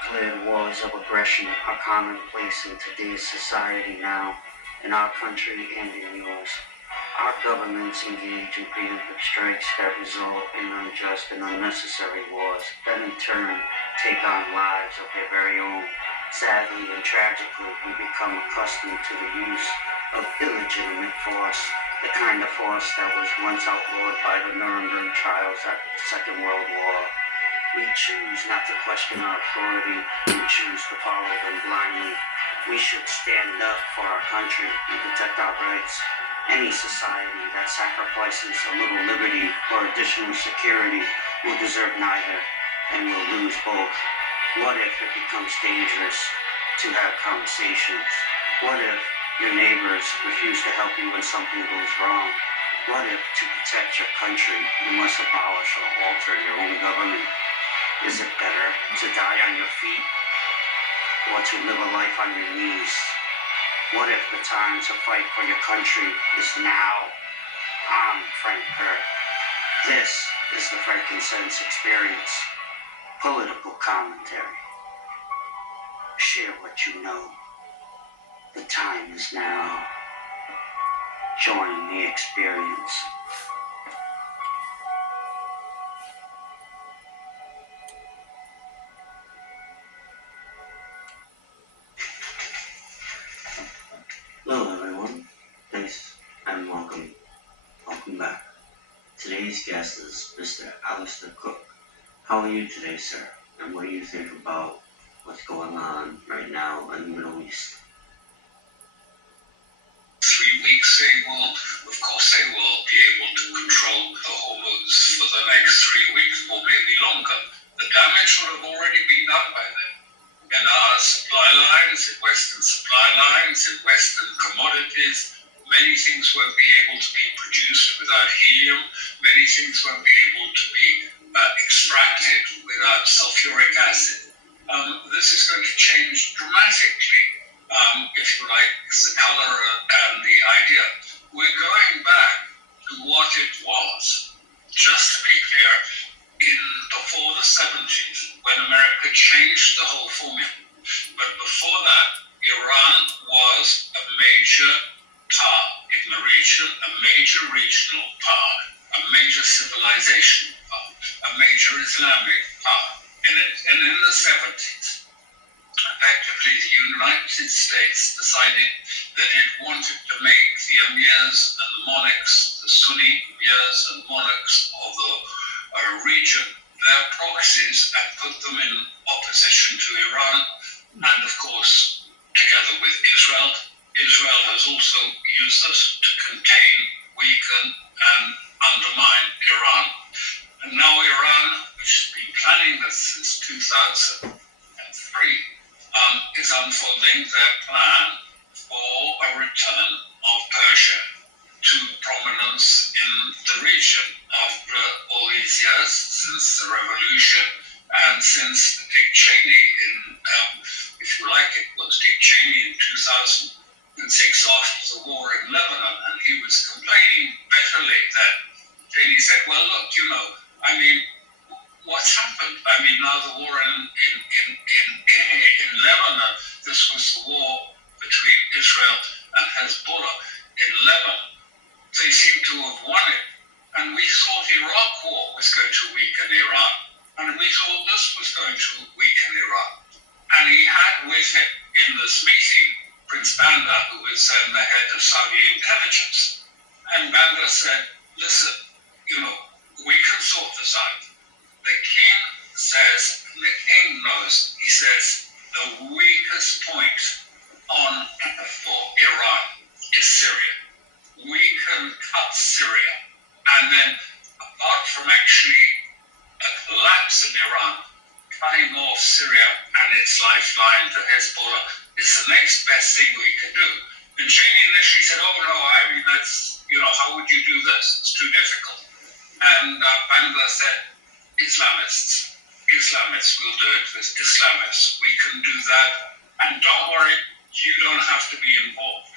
Undeclared wars of aggression are commonplace in today's society now, in our country and in yours. Our governments engage in preemptive strikes that result in unjust and unnecessary wars that in turn take on lives of their very own. Sadly and tragically, we become accustomed to the use of illegitimate force, the kind of force that was once outlawed by the Nuremberg trials after the Second World War. We choose not to question our authority and choose to follow them blindly. We should stand up for our country and protect our rights. Any society that sacrifices a little liberty for additional security will deserve neither and will lose both. What if it becomes dangerous to have conversations? What if your neighbors refuse to help you when something goes wrong? What if to protect your country you must abolish or alter your own government? Is it better to die on your feet or to live a life on your knees? What if the time to fight for your country is now? I'm Frank Kirk. This is the Frankincense Experience. Political commentary. Share what you know. The time is now. Join the experience. Hello everyone, thanks and welcome. Welcome back. Today's guest is Mr. Alastair Crooke. How are you today, sir? And what do you think about what's going on right now in the Middle East? 3 weeks of course they will be able to control the Hormuz for the next 3 weeks or maybe longer. The damage will have already been done by then. In our supply lines, in Western supply lines, in Western commodities, many things won't be able to be produced without helium. Many things won't be able to be extracted without sulfuric acid. This is going to change dramatically, if you like, the color and the idea. We're going back to what it was, just to be clear, before the 70s, when America changed the whole formula. But before that, Iran was a major power in the region, a major regional power, a major civilization power, a major Islamic power in it. And in the 70s, effectively the United States decided that it wanted to make the emirs and the monarchs, the Sunni emirs and monarchs of the region, their proxies, and put them in opposition to Iran. And of course, together with Israel, Israel has also used this to contain, weaken, and undermine Iran. And now Iran, which has been planning this since 2003, is unfolding their plan for a return of Persia to prominence in the region after all these years, since the revolution and since Dick Cheney if you like, it was Dick Cheney in 2006 after the war in Lebanon, and he was complaining bitterly that Cheney said, well, look, what's happened? Now the war in Lebanon, this was the war between Israel and Hezbollah in Lebanon. They seem to have won it. And we thought Iraq war was going to weaken Iran. And we thought this was going to weaken Iran. And he had with him in this meeting Prince Bandar, who was then the head of Saudi intelligence. And Bandar said, listen, we can sort this out. The king says, and the king knows, he says, the weakest point for Iran is Syria. We can cut Syria. And then, apart from actually a collapse in Iran, cutting off Syria and its lifeline to Hezbollah is the next best thing we can do. And Cheney initially said, oh no, that's, how would you do this? It's too difficult. And Bandar said, Islamists will do it with Islamists. We can do that. And don't worry, you don't have to be involved.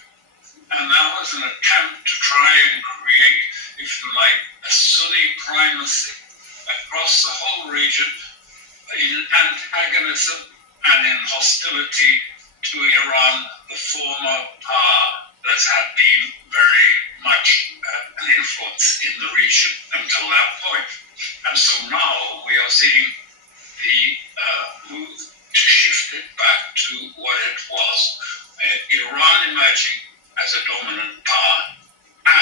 And that was an attempt to try and create, if you like, a Sunni primacy across the whole region in antagonism and in hostility to Iran, the former power that had been very much an influence in the region until that point. And so now we are seeing the move to shift it back to what it was. Iran emerging as a dominant power,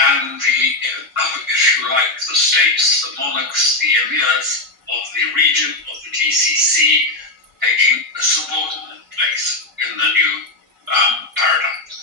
and if you like, the states, the monarchs, the emirs of the region, of the GCC, taking a subordinate place in the new paradigm.